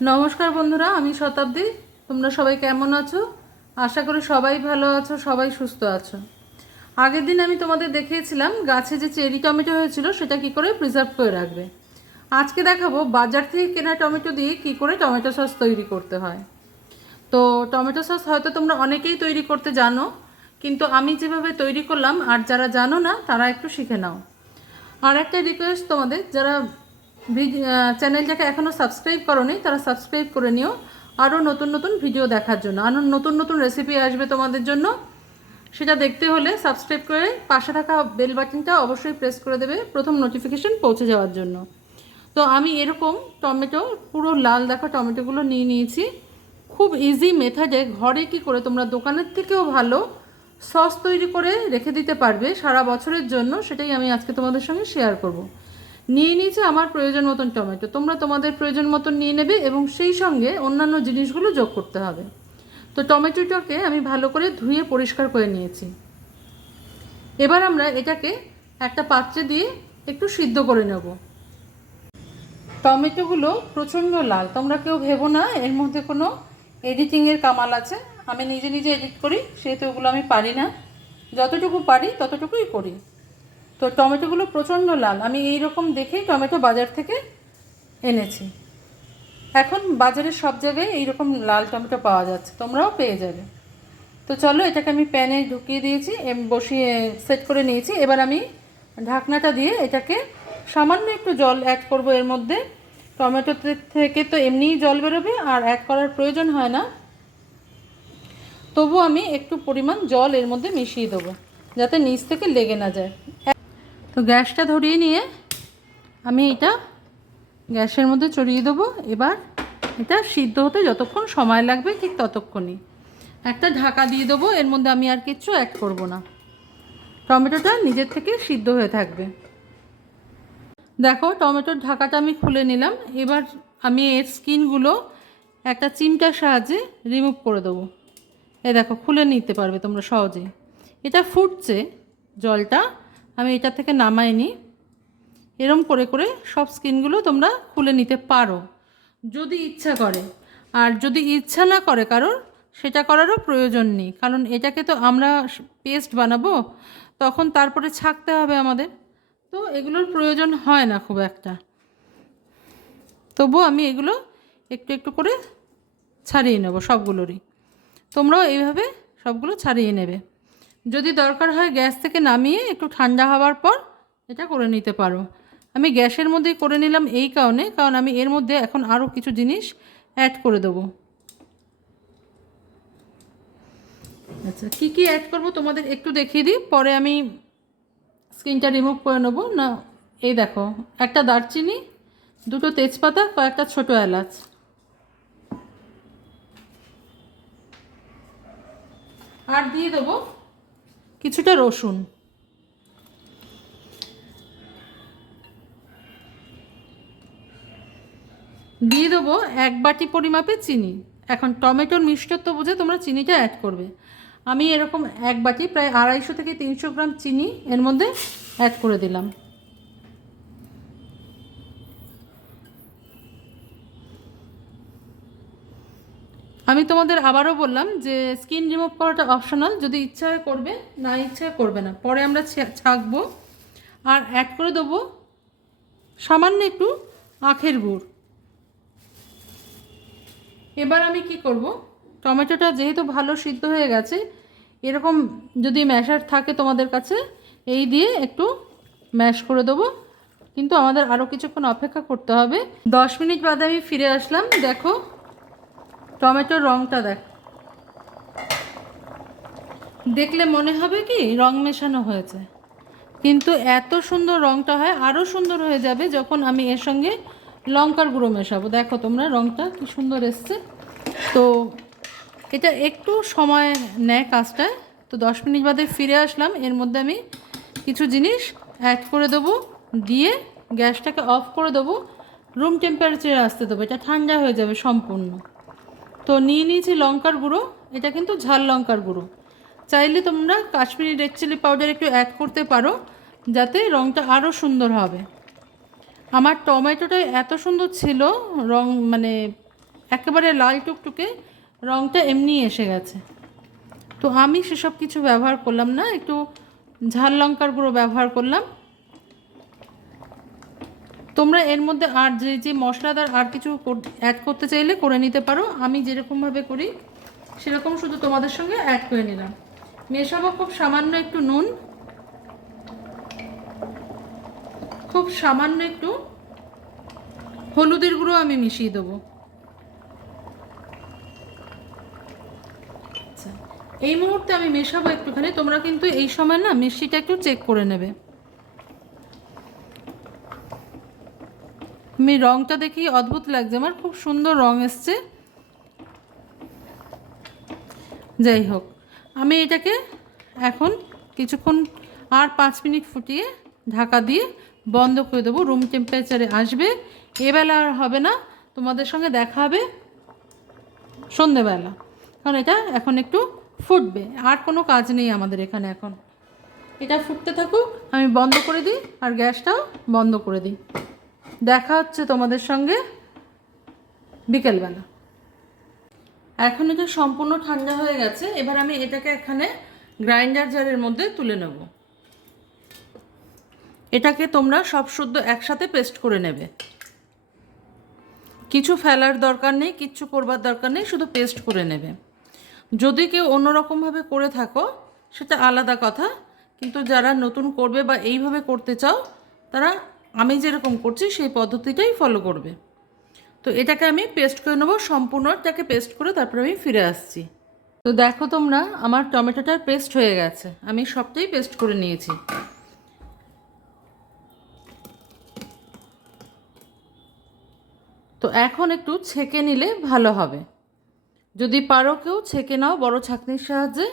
নমস্কার বন্ধুরা, আমি শতাব্দী। তোমরা সবাই কেমন আছো? আশা করি সবাই ভালো আছো, সবাই সুস্থ আছো। আগের দিন আমি তোমাদের দেখিয়েছিলাম গাছে যে চেরি টমেটো হয়েছিল সেটা কি করে প্রিজার্ভ করে রাখবে। আজকে দেখাবো বাজার থেকে কেনা টমেটো দিয়ে কি করে টমেটো সস তৈরি করতে হয়। তো টমেটো সস হয়তো তোমরা অনেকেই তৈরি করতে জানো, কিন্তু আমি যেভাবে তৈরি করলাম আর যারা জানো না তারা একটু শিখে নাও। আর একটা রিকোয়েস্ট তোমাদের, যারা চ্যানেলটাকে এখনও সাবস্ক্রাইব করোনি তারা সাবস্ক্রাইব করে নিও, আরও নতুন নতুন ভিডিও দেখার জন্য। আরও নতুন নতুন রেসিপি আসবে তোমাদের জন্য, সেটা দেখতে হলে সাবস্ক্রাইব করে পাশে থাকা বেল বাটনটা অবশ্যই প্রেস করে দেবে প্রথম নোটিফিকেশন পৌঁছে যাওয়ার জন্য। তো আমি এরকম টমেটো, পুরো লাল দেখা টমেটোগুলো নিয়ে নিয়েছি। খুব ইজি মেথডে ঘরে কি করে তোমরা দোকানের থেকেও ভালো সস তৈরি করে রেখে দিতে পারবে সারা বছরের জন্য, সেটাই আমি আজকে তোমাদের সঙ্গে শেয়ার করব। নিয়ে নিয়েছি আমার প্রয়োজন মতন টমেটো, তোমরা তোমাদের প্রয়োজন মতন নিয়ে নেবে এবং সেই সঙ্গে অন্যান্য জিনিসগুলো যোগ করতে হবে। তো টমেটোটাকে আমি ভালো করে ধুয়ে পরিষ্কার করে নিয়েছি। এবার আমরা এটাকে একটা পাত্রে দিয়ে একটু সিদ্ধ করে নেব। টমেটোগুলো প্রচণ্ড লাল, তোমরা কেউ ভেবো না এর মধ্যে কোনো এডিটিংয়ের কামাল আছে। আমি নিজে নিজে এডিট করি, সেহেতু ওগুলো আমি পারি না, যতটুকু পারি ততটুকুই করি। তো টমেটোগুলো প্রচণ্ড লাল, আমি এই রকম দেখেই টমেটো বাজার থেকে এনেছি। এখন বাজারে সব জায়গায় এইরকম লাল টমেটো পাওয়া যাচ্ছে, তোমরাও পেয়ে যাবে। তো চলো, এটাকে আমি প্যানে ঢুকিয়ে দিয়েছি, বসিয়ে সেট করে নিয়েছি। এবার আমি ঢাকনাটা দিয়ে এটাকে সামান্য একটু জল অ্যাড করব এর মধ্যে। টমেটো থেকে তো এমনিই জল বেরোবে, আর অ্যাড করার প্রয়োজন হয় না, তবু আমি একটু পরিমাণ জল এর মধ্যে মিশিয়ে দেবো যাতে নিচ থেকে লেগে না যায়। তো গ্যাসটা ধরিয়ে নিয়ে আমি এটা গ্যাসের মধ্যে চড়িয়ে দেবো। এবার এটা সিদ্ধ হতে যতক্ষণ সময় লাগবে ঠিক ততক্ষণই একটা ঢাকা দিয়ে দেবো। এর মধ্যে আমি আর কিচ্ছু অ্যাড করব না, টমেটোটা নিজের থেকে সিদ্ধ হয়ে থাকবে। দেখো, টমেটোর ঢাকাটা আমি খুলে নিলাম। এবার আমি এর স্কিনগুলো একটা চিমটার সাহায্যে রিমুভ করে দেবো। এ দেখো, খুলে নিতে পারবে তোমরা সহজেই। এটা ফুটছে জলটা, আমি এটা থেকে নামাই নিই। এরম করে করে সব স্কিনগুলো তোমরা খুলে নিতে পারো যদি ইচ্ছা করে। আর যদি ইচ্ছা না করে কারোর, সেটা করারও প্রয়োজন নেই, কারণ এটাকে তো আমরা পেস্ট বানাবো, তখন তারপরে ছাকতে হবে আমাদের, তো এগুলোর প্রয়োজন হয় না খুব একটা। তবু আমি এগুলো একটু একটু করে ছাড়িয়ে নেব সবগুলোরই। তোমরাও এইভাবে সবগুলো ছাড়িয়ে নেবে। যদি দরকার হয় গ্যাস থেকে নামিয়ে একটু ঠান্ডা হওয়ার পর এটা করে নিতে পারো। আমি গ্যাসের মধ্যেই করে নিলাম এই কারণে, কারণ আমি এর মধ্যে এখন আরও কিছু জিনিস অ্যাড করে দেবো। আচ্ছা, কী কী অ্যাড করবো তোমাদের একটু দেখিয়ে দিই, পরে আমি স্কিনটা রিমুভ করে নেবো না। এই দেখো, একটা দারচিনি, দুটো তেজপাতা, কয়েকটা ছোটো এলাচ, আর দিয়ে দেবো কিছুটা রসুন। দিয়ে দেবো 1 বাটি পরিমাপে চিনি। এখন টমেটোর মিষ্টত্ব বুঝে তোমরা চিনিটা অ্যাড করবে। আমি এরকম 1 বাটি, প্রায় 250 থেকে 300 গ্রাম চিনি এর মধ্যে অ্যাড করে দিলাম। আমি তোমাদের আবারও বললাম যে স্কিন রিমুভ করাটা অপশনাল, যদি ইচ্ছা হয় করবে, না ইচ্ছা হয় করবে না, পরে আমরা ছাকবো। আর অ্যাড করে দেবো সামান্য একটু আখের গুড়। এবার আমি কি করব, টমেটোটা যেহেতু ভালো সিদ্ধ হয়ে গেছে, এরকম যদি ম্যাশার থাকে তোমাদের কাছে, এই দিয়ে একটু ম্যাশ করে দেবো। কিন্তু আমাদের আরও কিছুক্ষণ অপেক্ষা করতে হবে। 10 মিনিট বাদে আমি ফিরে আসলাম। দেখো, টমেটোর রঙটা দেখলে মনে হবে কি রং মেশানো হয়েছে, কিন্তু এত সুন্দর রঙটা হয়, আরও সুন্দর হয়ে যাবে যখন আমি এর সঙ্গে লঙ্কার গুঁড়ো মেশাবো। দেখো তোমরা, রঙটা কি সুন্দর এসছে। তো এটা একটু সময় নেয় কাজটায়। তো 10 মিনিট বাদে ফিরে আসলাম। এর মধ্যে আমি কিছু জিনিস অ্যাড করে দেবো, দিয়ে গ্যাসটাকে অফ করে দেবো, রুম টেম্পারেচারে আসতে দেবো, এটা ঠান্ডা হয়ে যাবে সম্পূর্ণ। তো নিয়ে নিয়েছি লঙ্কার গুঁড়ো, এটা কিন্তু ঝাল লঙ্কার গুঁড়ো। চাইলে তোমরা কাশ্মীরি রেড চিলি পাউডার একটু অ্যাড করতে পারো, যাতে রঙটা আরও সুন্দর হবে। আমার টমেটোটা এত সুন্দর ছিল, রং মানে একেবারে লাল টুকটুকে রঙটা এমনি এসে গেছে। তো আমি সেসব কিছু ব্যবহার করলাম না, একটু ঝাল লঙ্কার গুঁড়ো ব্যবহার করলাম। তোমরা এর মধ্যে আর যে মশলাদার আর কিছু অ্যাড করতে চাইলে করে নিতে পারো। আমি যেরকমভাবে করি সেরকম শুধু তোমাদের সঙ্গে অ্যাড করে নিলাম। মেশাবো খুব সামান্য একটু নুন, খুব সামান্য একটু হলুদের গুঁড়ো আমি মিশিয়ে দেবো। আচ্ছা, এই মুহূর্তে আমি মেশাবো একটুখানি। তোমরা কিন্তু এই সময় না মিষ্টিটা একটু চেক করে নেবে। আমি রঙটা দেখি অদ্ভুত লাগছে, আমার খুব সুন্দর রং এসছে। যাই হোক, আমি এটাকে এখন কিছুক্ষণ আর 5 মিনিট ফুটিয়ে ঢাকা দিয়ে বন্ধ করে দেবো। রুম টেম্পারেচারে আসবে। এবেলা আর হবে না, তোমাদের সঙ্গে দেখা হবে সন্ধেবেলা, কারণ এটা এখন একটু ফুটবে। আর কোনো কাজ নেই আমাদের এখানে এখন। এটা ফুটতে থাকুক, আমি বন্ধ করে দিই আর গ্যাসটাও বন্ধ করে দিই। দেখা হচ্ছে তোমাদের সঙ্গে বিকেলবেলা। এখন এটা সম্পূর্ণ ঠান্ডা হয়ে গেছে। এবার আমি এটাকে এখানে গ্রাইন্ডার জারের মধ্যে তুলে নেব। এটাকে তোমরা সব শুদ্ধ একসাথে পেস্ট করে নেবে, কিছু ফেলার দরকার নেই, কিচ্ছু করবার দরকার নেই, শুধু পেস্ট করে নেবে। যদি কেউ অন্যরকমভাবে করে থাকো সেটা আলাদা কথা, কিন্তু যারা নতুন করবে বা এইভাবে করতে চাও তারা আমি যেরকম করছি সেই পদ্ধতিটাই ফলো করবে। তো এটাকে আমি পেস্ট করে নেবো, সম্পূর্ণটাকে পেস্ট করে তারপরে আমি ফিরে আসছি। তো দেখো তোমরা, আমার টমেটোটার পেস্ট হয়ে গেছে, আমি সবটাই পেস্ট করে নিয়েছি। তো এখন একটু ছেঁকে নিলে ভালো হবে, যদি পারো কেউ ছেঁকে নাও বড় ছাঁকনির সাহায্যে।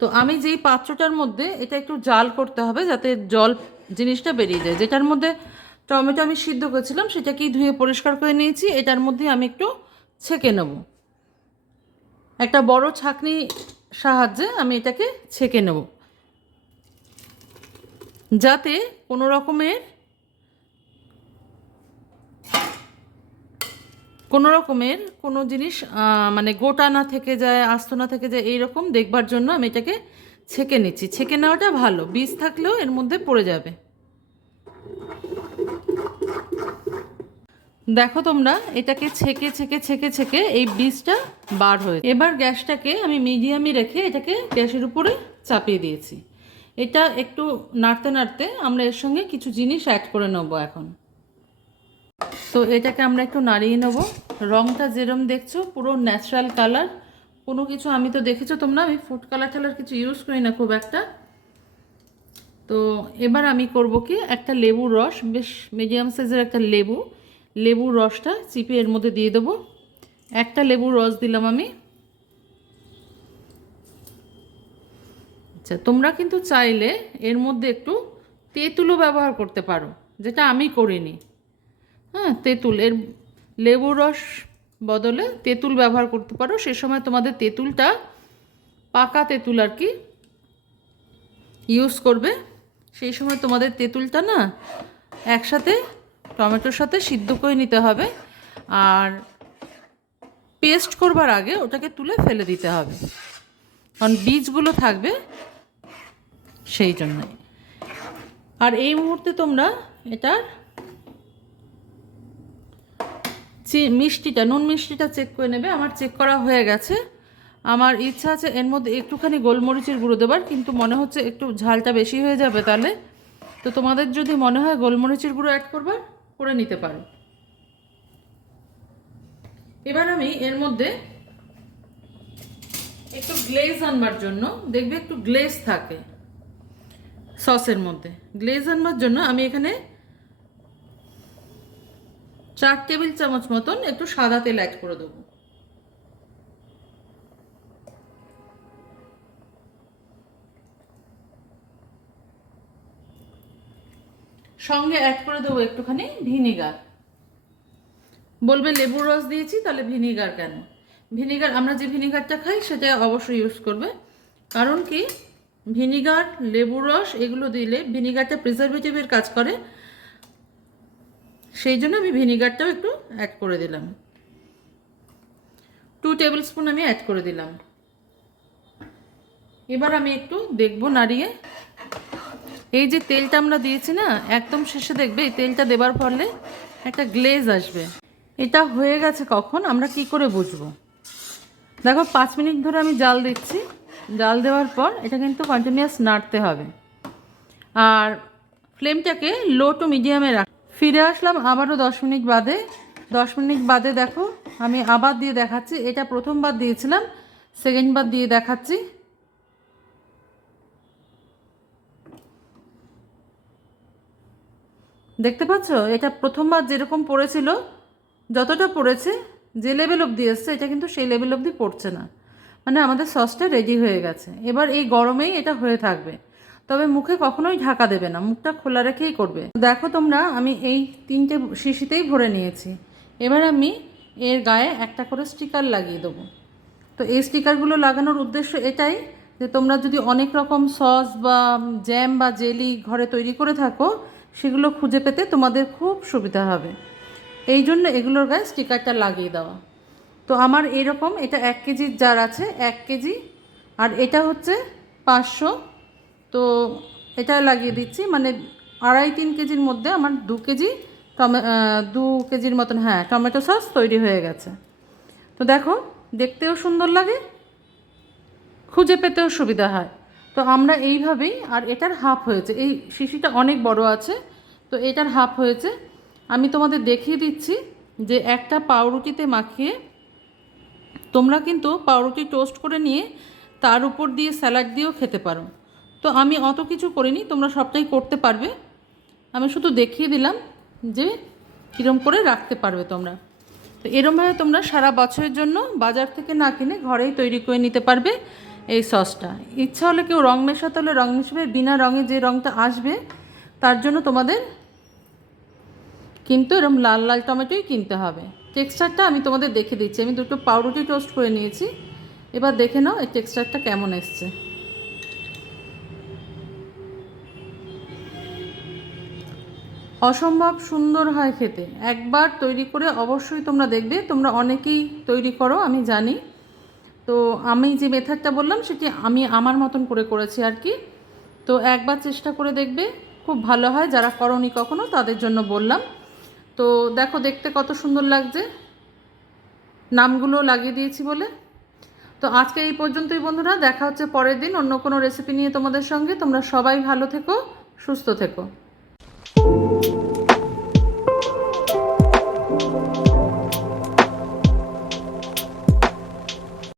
তো আমি যেই পাত্রটার মধ্যে এটা একটু জাল করতে হবে যাতে জল জিনিসটা বেরিয়ে যায়। যেটার মধ্যে টমেটো আমি সিদ্ধ করেছিলাম সেটাকেই ধুয়ে পরিষ্কার করে নিয়েছি। এটার মধ্যে আমি একটু ছেঁকে নেব, একটা বড় ছাঁকনি সাহায্যে আমি এটাকে ছেঁকে নেব, যাতে কোনো রকমের কোনো জিনিস মানে গোটা না থেকে যায়, আস্ত না থেকে যায়, এইরকম দেখবার জন্য আমি এটাকে ছেঁকে নিচ্ছি। ছেঁকে নেওয়াটা ভালো, বীজ থাকলেও এর মধ্যে পড়ে যাবে। দেখো তোমরা, এটাকে ছেঁকে ছেঁকে ছেঁকে ছেঁকে এই বীজটা বার হয়ে। এবার গ্যাসটাকে আমি মিডিয়ামে রেখে এটাকে গ্যাসের উপরে চাপিয়ে দিয়েছি। এটা একটু নাড়তে নাড়তে আমরা এর সঙ্গে কিছু জিনিস অ্যাড করে নেবো এখন। তো এটাকে আমরা একটু নাড়িয়ে নেব। রঙটা যেরকম দেখছো পুরো ন্যাচারাল কালার, কোনো কিছু আমি তো দেখেছো তোমরা আমি ফুড কালার টালার কিছু ইউজ করি না খুব একটা। তো এবার আমি করব কি, একটা লেবুর রস, বেশ মিডিয়াম সাইজের একটা লেবুর রসটা চিপে এর মধ্যে দিয়ে দেবো। একটা লেবুর রস দিলাম আমি। আচ্ছা, তোমরা কিন্তু চাইলে এর মধ্যে একটু তেঁতুলও ব্যবহার করতে পারো, যেটা আমি করিনি। হ্যাঁ, তেঁতুল, এর লেবুর রস বদলে তেঁতুল ব্যবহার করতে পারো। সে সময় তোমাদের তেঁতুলটা পাকা তেঁতুল আর কি ইউজ করবে। সেই সময় তোমাদের তেঁতুলটা না একসাথে টমেটোর সাথে সিদ্ধ করে নিতে হবে, আর পেস্ট করবার আগে ওটাকে তুলে ফেলে দিতে হবে, কারণ বীজগুলো থাকবে সেই জন্যই। আর এই মুহূর্তে তোমরা এটার নুন মিষ্টিটা চেক করে নেবে। আমার চেক করা হয়ে গেছে। আমার ইচ্ছা আছে এর মধ্যে একটুখানি গোলমরিচের গুঁড়ো দেবার, কিন্তু মনে হচ্ছে একটু ঝালটা বেশি হয়ে যাবে তাহলে। তো তোমাদের যদি মনে হয় গোলমরিচের গুঁড়ো অ্যাড করবার, করে নিতে পারো। এবার আমি এর মধ্যে একটু গ্লেজ আনবার জন্য, দেখবে একটু গ্লেজ থাকে সসের মধ্যে, গ্লেজ আনবার জন্য আমি এখানে 4 টেবিল চামচ মতন একটু সাদা তেল অ্যাড করে দেবো। সঙ্গে অ্যাড করে দেবো একটুখানি ভিনিগার। বলবে লেবুর রস দিয়েছি তাহলে ভিনিগার কেন? ভিনিগার, আমরা যে ভিনিগারটা খাই সেটা অবশ্যই ইউজ করবে। কারণ কি, ভিনিগার, লেবুর রস এগুলো দিলে ভিনিগারটা প্রিজারভেটিভের কাজ করে, সেই জন্য আমি ভিনিগারটাও একটু অ্যাড করে দিলাম, 2 টেবিল স্পুন আমি অ্যাড করে দিলাম। এবার আমি একটু দেখব নাড়িয়ে। এই যে তেলটা আমরা দিয়েছি না, একদম শেষে দেখবে এই তেলটা দেবার ফলে একটা গ্লেজ আসবে। এটা হয়ে গেছে কখন আমরা কি করে বুঝবো? দেখো 5 মিনিট ধরে আমি জাল দিচ্ছি। জাল দেওয়ার পর এটা কিন্তু কন্টিনিউয়াস নাড়তে হবে, আর ফ্লেমটাকে লো টু মিডিয়ামে রাখ। ফিরে আসলাম আবারও 10 মিনিট বাদে। 10 মিনিট বাদে দেখো আমি আবার দিয়ে দেখাচ্ছি। এটা প্রথমবার দিয়েছিলাম, সেকেন্ডবার দিয়ে দেখাচ্ছি। দেখতে পাচ্ছ এটা প্রথমবার যেরকম পড়েছিল, যতটা পড়েছে, যে লেভেল অবধি এসছে, এটা কিন্তু সেই লেভেল অবধি পড়ছে না। মানে আমাদের সসটা রেডি হয়ে গেছে। এবার এই গরমেই এটা হয়ে থাকবে, তবে মুখে কখনোই ঢাকা দেবে না, মুখটা খোলা রেখেই করবে। দেখো তোমরা, আমি এই 3টে শিশিতেই ভরে নিয়েছি। এবার আমি এর গায়ে একটা করে স্টিকার লাগিয়ে দেবো। তো এই স্টিকারগুলো লাগানোর উদ্দেশ্য এটাই যে তোমরা যদি অনেক রকম সস বা জ্যাম বা জেলি ঘরে তৈরি করে থাকো, সেগুলো খুঁজে পেতে তোমাদের খুব সুবিধা হবে। এই জন্য এগুলোর গায়ে স্টিকারটা লাগিয়ে দেওয়া। তো আমার এরকম এটা 1 কেজির জার আছে, 1 কেজি, আর এটা হচ্ছে 500। তো এটা লাগিয়ে দিচ্ছি, মানে 2.5-3 কেজির মধ্যে আমার 2 কেজি 2 কেজির মতন, হ্যাঁ, টমেটো সস তৈরি হয়ে গেছে। তো দেখো দেখতেও সুন্দর লাগে, খুঁজে পেতেও সুবিধা হয়। তো আমরা এইভাবেই, আর এটার হাফ হয়েছে, এই শিশিটা অনেক বড় আছে, তো এটার হাফ হয়েছে। আমি তোমাদের দেখিয়ে দিচ্ছি যে একটা পাউরুটিতে মাখিয়ে তোমরা কিন্তু পাউরুটি টোস্ট করে নিয়ে তার উপর দিয়ে স্যালাড দিয়েও খেতে পারো। তো আমি অত কিছু করিনি, তোমরা সবটাই করতে পারবে। আমি শুধু দেখিয়ে দিলাম যে কীরকম করে রাখতে পারবে তোমরা। তো এরমভাবে তোমরা সারা বছরের জন্য বাজার থেকে না কিনে ঘরেই তৈরি করে নিতে পারবে এই সসটা। ইচ্ছা হলে কেউ রং মেশাতে হলে রং মেশাবে, বিনা রঙে যে রঙটা আসবে তার জন্য তোমাদের কিন্তু এরকম লাল লাল টমেটোই কিনতে হবে। টেক্সচারটা আমি তোমাদের দেখে দিচ্ছি। আমি 2টো পাউরুটি টোস্ট করে নিয়েছি, এবার দেখে নাও এই টেক্সচারটা কেমন এসছে। অসম্ভব সুন্দর হয় খেতে। একবার তৈরি করে অবশ্যই তোমরা দেখবে। তোমরা অনেকেই তৈরি করো আমি জানি, তো আমি যে মেথডটা বললাম সেটি আমি আমার মতন করে করেছি আর কি। তো একবার চেষ্টা করে দেখবে, খুব ভালো হয়। যারা করনি কখনো তাদের জন্য বললাম। তো দেখো দেখতে কত সুন্দর লাগছে, নামগুলো লাগিয়ে দিয়েছি বলে। তো আজকে এই পর্যন্তই বন্ধুরা, দেখা হচ্ছে পরের দিন অন্য কোনো রেসিপি নিয়ে তোমাদের সঙ্গে। তোমরা সবাই ভালো থেকো, সুস্থ থেকো।